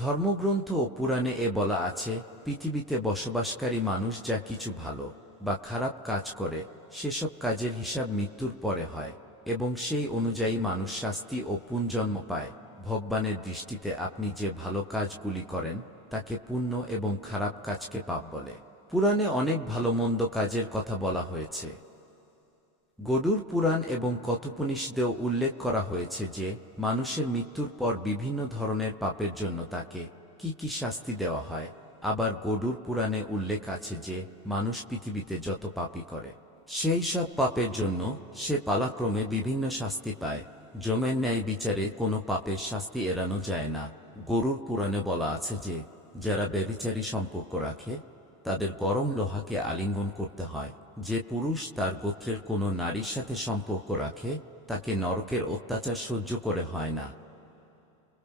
ধর্মগ্রন্থ ও পুরাণে বলা আছে, পৃথিবীতে বসবাসকারী মানুষ যা কিছু ভালো বা খারাপ কাজ করে সেসব কাজের হিসাব মৃত্যুর পরে হয় এবং সেই অনুযায়ী মানুষ শাস্তি ও পুনর্জন্ম পায়। ভগবানের দৃষ্টিতে আপনি যে ভালো কাজগুলি করেন তাকে পুণ্য এবং খারাপ কাজকে পাপ বলে। পুরাণে অনেক ভালো মন্দ কাজের কথা বলা হয়েছে। গরুড় পুরাণ এবং কথোপনিষদেও উল্লেখ করা হয়েছে যে মানুষের মৃত্যুর পর বিভিন্ন ধরনের পাপের জন্য তাকে কি কি শাস্তি দেওয়া হয়। আবার গরুড় পুরাণে উল্লেখ আছে যে মানুষ পৃথিবীতে যত পাপই করে সেই সব পাপের জন্য সে পালাক্রমে বিভিন্ন শাস্তি পায়। যমের ন্যায় বিচারে কোনো পাপের শাস্তি এড়ানো যায় না। গরুড় পুরাণে বলা আছে যে যারা ব্যভিচারী সম্পর্ক রাখে তাদের গরম লোহাকে আলিঙ্গন করতে হয়। যে পুরুষ তার গোত্রের কোনো নারীর সাথে সম্পর্ক রাখে তাকে নরকের অত্যাচার সহ্য করে হয় না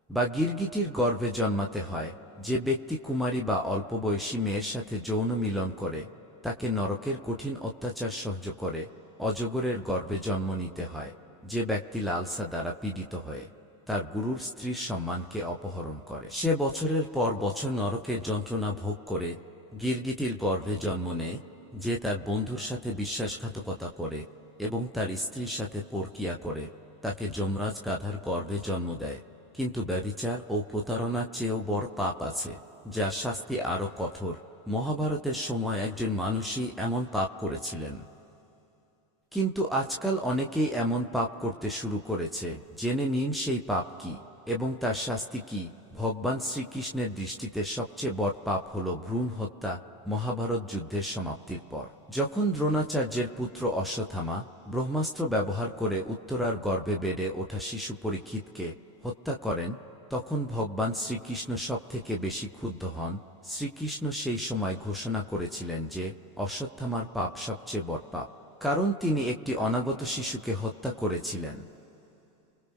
বা গিরগিটির গর্ভে জন্মাতে হয়। যে ব্যক্তি কুমারী বা অল্পবয়সী মেয়ের সাথে যৌন মিলন করে তাকে নরকের কঠিন অত্যাচার সহ্য করে অজগরের গর্ভে জন্ম নিতে হয়। যে ব্যক্তি লালসা দ্বারা পীড়িত হয়ে তার গুরুর স্ত্রীর সম্মানকে অপহরণ করে সে বছরের পর বছর নরকের যন্ত্রণা ভোগ করে গিরগিটির গর্ভে জন্ম নেয়। যে তার বন্ধুর সাথে বিশ্বাসঘাতকতা করে এবং তার স্ত্রীর সাথে পরকিয়া করে তাকে যমরাজ গাধার গর্ভে জন্ম দেয়। কিন্তু ব্যভিচার ও প্রতারণার চেয়েও বড় পাপ আছে যার শাস্তি আরও কঠোর। মহাভারতের সময় একজন মানুষই এমন পাপ করেছিলেন, কিন্তু আজকাল অনেকেই এমন পাপ করতে শুরু করেছে। জেনে নিন সেই পাপ কি এবং তার শাস্তি কি। ভগবান শ্রীকৃষ্ণের দৃষ্টিতে সবচেয়ে বড় পাপ হল ভ্রূণ হত্যা। মহাভারত যুদ্ধের সমাপ্তির পর যখন দ্রোণাচার্যের পুত্র অশ্বত্থামা ব্রহ্মাস্ত্র ব্যবহার করে উত্তরার গর্ভে বেড়ে ওঠা শিশু পরীক্ষিতকে হত্যা করেন, তখন ভগবান শ্রীকৃষ্ণ সবথেকে বেশি ক্ষুব্ধ হন। শ্রীকৃষ্ণ সেই সময় ঘোষণা করেছিলেন যে অশ্বত্থামার পাপ সবচেয়ে বড় পাপ, কারণ তিনি একটি অনাগত শিশুকে হত্যা করেছিলেন।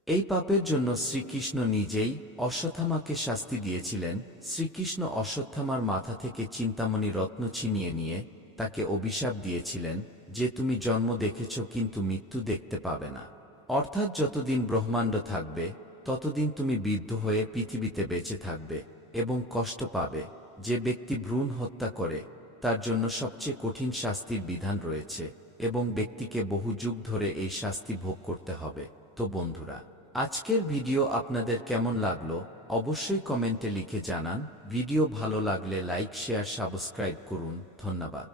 এই পাপের জন্য শ্রীকৃষ্ণ নিজেই অশ্বত্থামাকে শাস্তি দিয়েছিলেন। শ্রীকৃষ্ণ অশ্বত্থামার মাথা থেকে চিন্তামণি রত্ন ছিনিয়ে নিয়ে তাকে অভিশাপ দিয়েছিলেন যে তুমি জন্ম দেখেছ কিন্তু মৃত্যু দেখতে পাবে না। অর্থাৎ যতদিন ব্রহ্মাণ্ড থাকবে ততদিন তুমি বৃদ্ধ হয়ে পৃথিবীতে বেঁচে থাকবে এবং কষ্ট পাবে। যে ব্যক্তি ভ্রূণ হত্যা করে তার জন্য সবচেয়ে কঠিন শাস্তির বিধান রয়েছে এবং ব্যক্তিকে বহু যুগ ধরে এই শাস্তি ভোগ করতে হবে। তো বন্ধুরা, আজকের ভিডিও আপনাদের কেমন লাগলো অবশ্যই কমেন্টে লিখে জানান। ভিডিও ভালো লাগলে লাইক, শেয়ার, সাবস্ক্রাইব করুন। ধন্যবাদ।